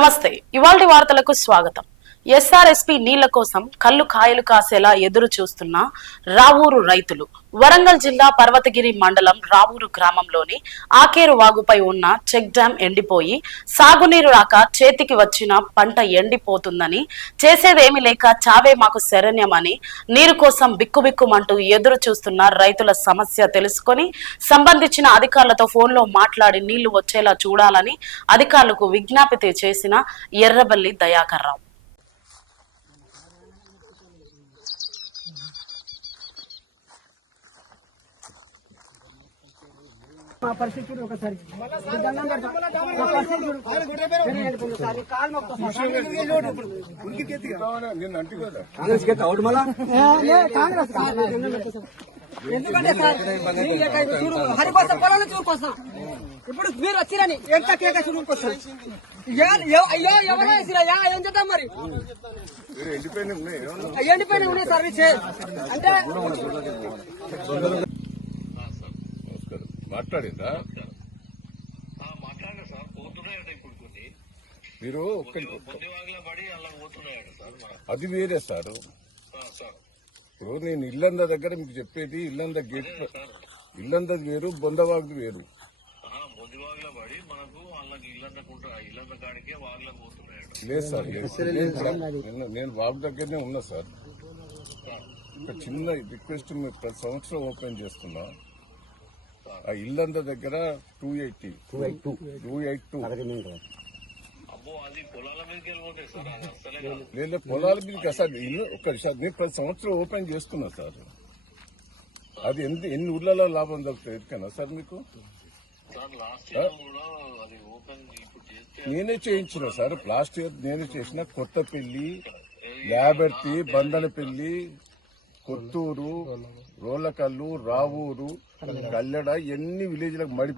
నమస్తే. ఇవాల్టి వార్తలకు స్వాగతం. ఎస్ఆర్ఎస్పి నీళ్ళ కోసం కళ్ళు కాయలు కాసేలా ఎదురు చూస్తున్న రావూరు రైతులు. వరంగల్ జిల్లా పర్వతగిరి మండలం రావూరు గ్రామంలోని ఆకేరు వాగుపై ఉన్న చెక్ డ్యాం ఎండిపోయి సాగునీరు రాక చేతికి వచ్చిన పంట ఎండిపోతుందని చేసేదేమీ లేక చావే మాకు శరణ్యమని నీరు కోసం బిక్కుబిక్కుమంటూ ఎదురు చూస్తున్న రైతుల సమస్య తెలుసుకొని సంబంధించిన అధికారులతో ఫోన్లో మాట్లాడి నీళ్ళు వచ్చేలా చూడాలని అధికారులకు విజ్ఞాపిత చేసిన ఎర్రబల్లి దయాకర్రావు మా పరిస్థితి చూడు ఒకసారి దండం పెడతా. మా పరిస్థితి చూడు. సరే, సార్. కాలు సార్. కాంగ్రెస్ సార్. సార్. ఎందుకంటే సార్ చూడు హరికోసం ఇప్పుడు మీరు వచ్చిరని ఎంత కేక చూరుకొస్తాం అయ్యో ఎవరో వేసిరయ్యా ఏం చేద్దాం మరి ఎండిపోయిన ఉన్నాయి సర్వీస్ అంటే మాట్లాడిందా? మాట్లాడండి సార్. పోతున్నాయట ఇప్పుడు కొన్ని. మీరు అది వేరే సార్. ఆ, సార్. ఇప్పుడు నేను ఇల్లంద దగ్గర మీకు చెప్పేది ఇల్లంద గేట్ ఇల్లందది వేరు బొందవాగుది వేరు. ఇల్లంద లేదు సార్ లేదు. నేను సార్, నేను- నేను వాగు దగ్గరనే ఉన్నా సార్. ఒక చిన్న రిక్వెస్ట్ మీరు ప్రతి సంవత్సరం ఓపెన్ చేస్తున్నా. ఆ ఇల్లంద దగ్గర two eighty two eight two two eight two పొలాల మీదకి సార్ లేదా పొలాల మీదకి అసలు ఇల్లు ఒక్క సార్ నేను ప్రతి సంవత్సరం ఓపెన్ చేస్తున్నా సార్. అది ఎన్ని ఎన్ని ఊర్లలో లాభం దొరుకుతుంది ఎందుకన్నా సార్ మీకు? సార్ లాస్ట్ ఇయర్ కూడా అది ఓపెన్ ఇప్పుడు చేస్తే నేనే చేయించిన సార్. లాస్ట్ ఇయర్ నేనే చేసిన కొత్తపల్లి యాబర్తి బందనపల్లి కొత్తూరు రోలకల్లు రావూరు కల్లెడ ఎన్ని విలేజ్లకు మడి